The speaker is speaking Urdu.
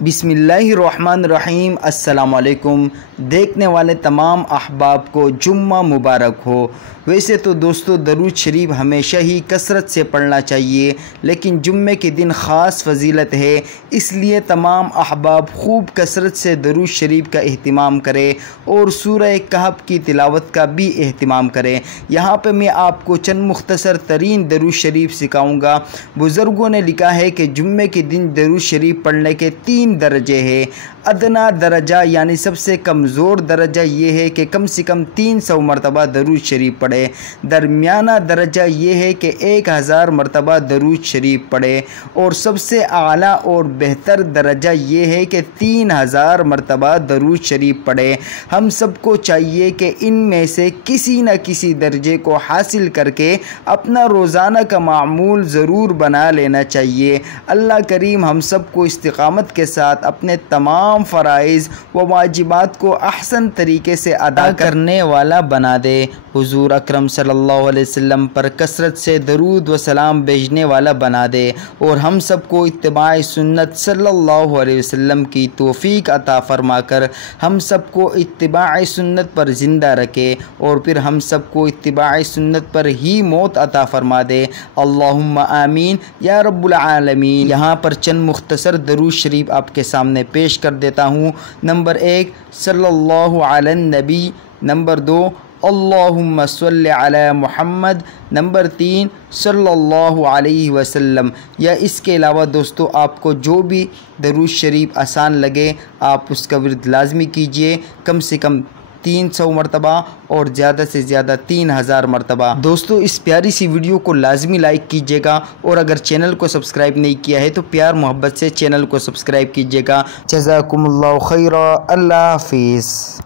بسم اللہ الرحمن الرحیم۔ السلام علیکم۔ دیکھنے والے تمام احباب کو جمعہ مبارک ہو۔ ویسے تو دوستو درود شریف ہمیشہ ہی کثرت سے پڑھنا چاہیے، لیکن جمعے کے دن خاص فضیلت ہے، اس لیے تمام احباب خوب کثرت سے درود شریف کا اہتمام کرے اور سورہ کہف کی تلاوت کا بھی اہتمام کرے۔ یہاں پہ میں آپ کو چند مختصر ترین درود شریف سکھاؤں گا۔ بزرگوں نے لکھا ہے کہ جمعے کے دن درود شریف پڑھنے کے 3 درجے ہیں۔ ادنا درجہ یعنی سب سے کمزور درجہ یہ ہے کہ کم سے کم 300 مرتبہ درود شریف پڑھے۔ درمیانہ درجہ یہ ہے کہ 1000 مرتبہ درود شریف پڑھے، اور سب سے اعلیٰ اور بہتر درجہ یہ ہے کہ 3000 مرتبہ درود شریف پڑھے۔ ہم سب کو چاہیے کہ ان میں سے کسی نہ کسی درجے کو حاصل کر کے اپنا روزانہ کا معمول ضرور بنا لینا چاہیے۔ اللہ کریم ہم سب کو استقامت کے ساتھ اپنے تمام فرائض و واجبات کو احسن طریقے سے ادا کرنے والا بنا دے۔ حضور اکرم صلی اللہ علیہ وسلم پر کثرت سے درود و سلام بھیجنے والا بنا دے، اور ہم سب کو اتباع سنت صلی اللہ علیہ وسلم کی توفیق عطا فرما کر ہم سب کو اتباع سنت پر زندہ رکھے، اور پھر ہم سب کو اتباع سنت پر ہی موت عطا فرما دے۔ اللہم آمین یا رب العالمین۔ یہاں پر چند مختصر درود شریف آپ کے سامنے پیش کر دیتا ہوں۔ نمبر 1 صلی اللہ علی النبی، نمبر 2 اللہم صلی علی محمد، نمبر 3 صلی اللہ علیہ وسلم۔ یا اس کے علاوہ دوستو آپ کو جو بھی درود شریف آسان لگے آپ اس کا ورد لازمی کیجئے، کم سے کم 300 مرتبہ اور زیادہ سے زیادہ 3000 مرتبہ۔ دوستو اس پیاری سی ویڈیو کو لازمی لائک کیجیے گا، اور اگر چینل کو سبسکرائب نہیں کیا ہے تو پیار محبت سے چینل کو سبسکرائب کیجیے گا۔ جزاکم اللہ خیرا۔ اللہ حافظ۔